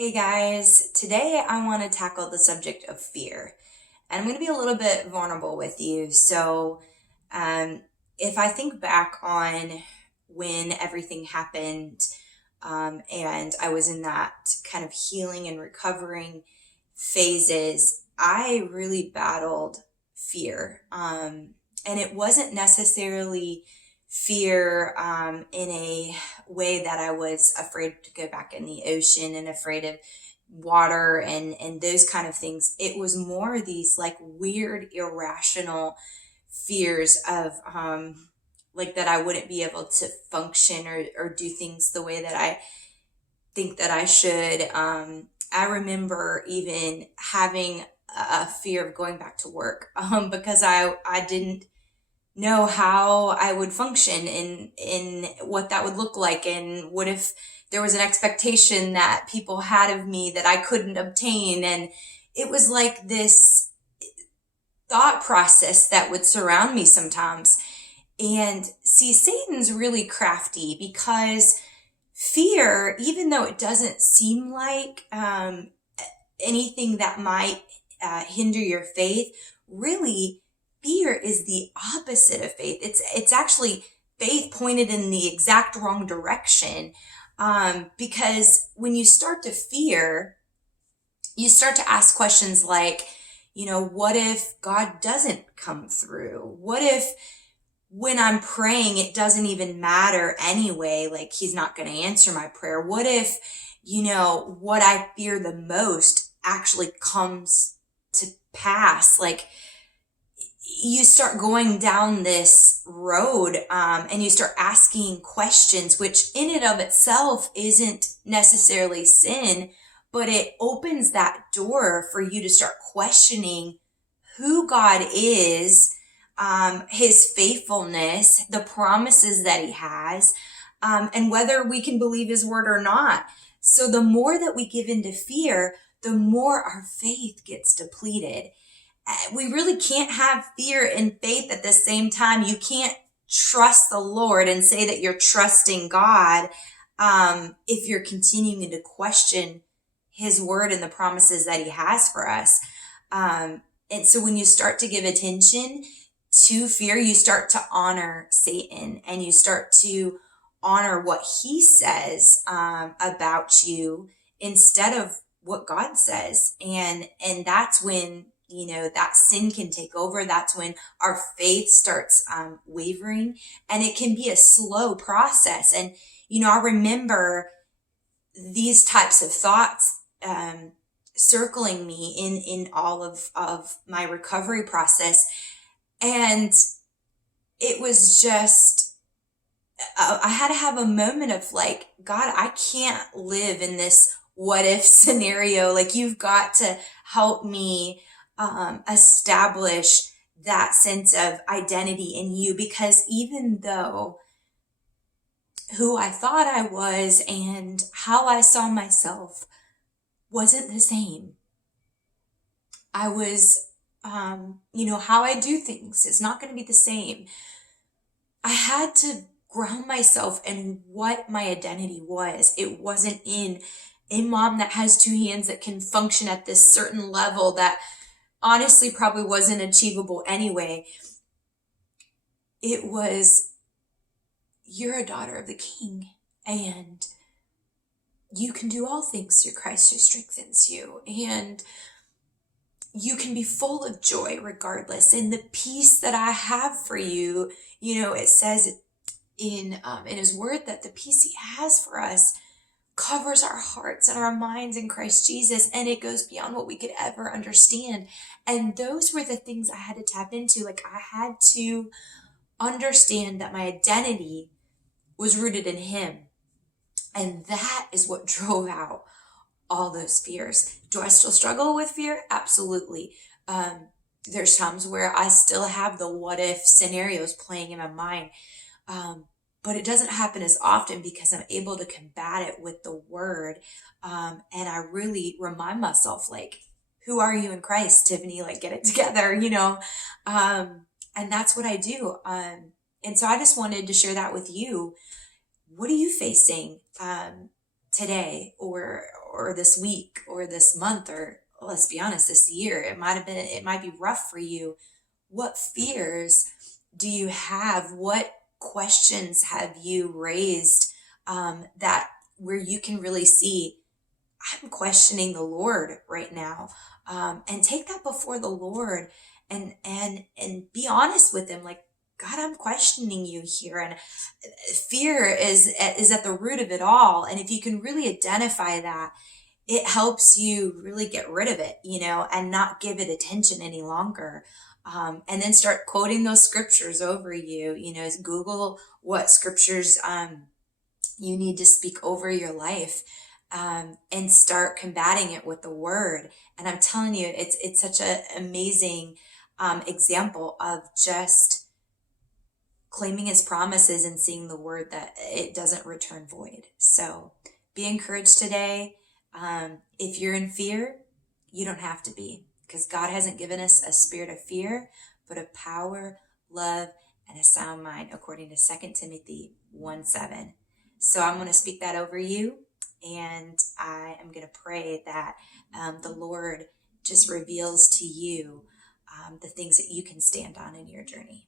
Hey guys, today I want to tackle the subject of fear. And I'm going to be a little bit vulnerable with you. Um, if I think back on when everything happened, and I was in that kind of healing and recovering phases, I really battled fear. And it wasn't necessarily fear in a way that I was afraid to go back in the ocean and afraid of water and those kind of things. It was more these like weird, irrational fears of like that I wouldn't be able to function or do things the way that I think that I should. I remember even having a fear of going back to work because I didn't know how I would function in what that would look like, and what if there was an expectation that people had of me that I couldn't obtain. And it was like this thought process that would surround me sometimes. And see, Satan's really crafty because fear, even though it doesn't seem like anything that might hinder your faith, really fear is the opposite of faith. It's actually faith pointed in the exact wrong direction. Because when you start to fear, you start to ask questions like, what if God doesn't come through? What if when I'm praying, it doesn't even matter anyway? Like, he's not going to answer my prayer. What if, what I fear the most actually comes to pass? Like, you start going down this road, and you start asking questions, which in and of itself isn't necessarily sin, but it opens that door for you to start questioning who God is, his faithfulness, the promises that he has, and whether we can believe his word or not. So the more that we give into fear, the more our faith gets depleted. We really can't have fear and faith at the same time. You can't trust the Lord and say that you're trusting God if you're continuing to question his word and the promises that he has for us. And so when you start to give attention to fear, you start to honor Satan, and you start to honor what he says about you instead of what God says. And that's when, that sin can take over. That's when our faith starts wavering, and it can be a slow process. And, I remember these types of thoughts circling me in all of my recovery process. And it was just, I had to have a moment of like, God, I can't live in this what if scenario. Like, you've got to help me establish that sense of identity in you, because even though who I thought I was and how I saw myself wasn't the same, I was, how I do things is not going to be the same. I had to ground myself in what my identity was. It wasn't in a mom that has two hands that can function at this certain level that honestly probably wasn't achievable anyway. It was, you're a daughter of the King, and you can do all things through Christ who strengthens you. And you can be full of joy regardless. And the peace that I have for you, it says in his word that the peace he has for us covers our hearts and our minds in Christ Jesus. And it goes beyond what we could ever understand. And those were the things I had to tap into. Like, I had to understand that my identity was rooted in him. And that is what drove out all those fears. Do I still struggle with fear? Absolutely. There's times where I still have the what if scenarios playing in my mind. But it doesn't happen as often because I'm able to combat it with the word. And I really remind myself, like, who are you in Christ, Tiffany? Like, get it together, and that's what I do. And so I just wanted to share that with you. What are you facing today or this week or this month, or let's be honest, this year. It might be rough for you. What fears do you have? What questions have you raised, that where you can really see, I'm questioning the Lord right now, and take that before the Lord, and be honest with Him, like, God, I'm questioning you here, and fear is at the root of it all. And if you can really identify that, it helps you really get rid of it, and not give it attention any longer. And then start quoting those scriptures over you. Google what scriptures you need to speak over your life, and start combating it with the word. And I'm telling you, it's such an amazing example of just claiming His promises and seeing the word that it doesn't return void. So be encouraged today. If you're in fear, you don't have to be, because God hasn't given us a spirit of fear, but of power, love, and a sound mind, according to 2 Timothy 1:7. So I'm going to speak that over you, and I am going to pray that the Lord just reveals to you the things that you can stand on in your journey.